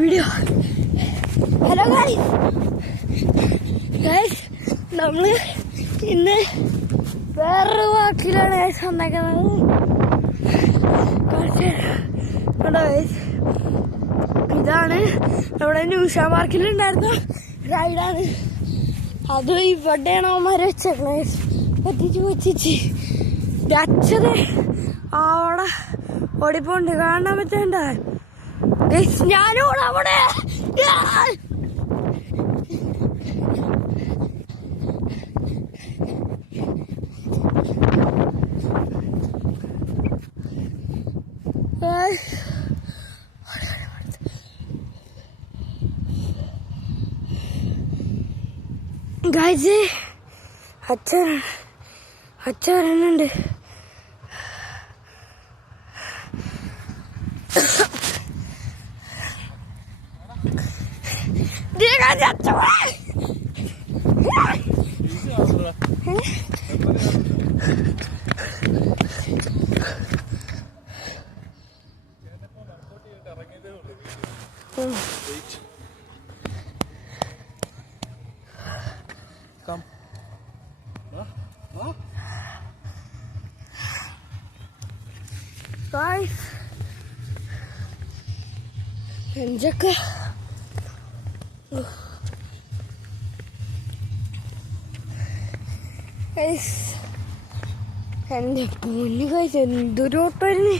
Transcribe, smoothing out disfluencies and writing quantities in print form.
Video. Hello guys, നമ്മള് ഇന്ന് വേറൊരു വാക്കിലാണ് വന്നേക്കുന്നത്. കണ്ടോ ഗൈസ്, ഇതാണ് നമ്മുടെ ന്യൂഷ പാർക്കിലുണ്ടായിരുന്ന റൈഡാണ്. അത് ഇവിടെയാണ് അവന്മാരെ വെച്ചേക്കണത്. വെച്ചിച്ച് അച്ഛനെ അവിടെ ഓടിപ്പോണ്ട് കാണാൻ പറ്റണ്ട. ഞാനോട് അവിടെ ഗൈസ്, അച്ഛനുണ്ട്. എന്തൊക്കെ എന്റെ പൊന്നു കഴിച്ച് എന്തൊരു ഓട്ടമായിരുന്നു.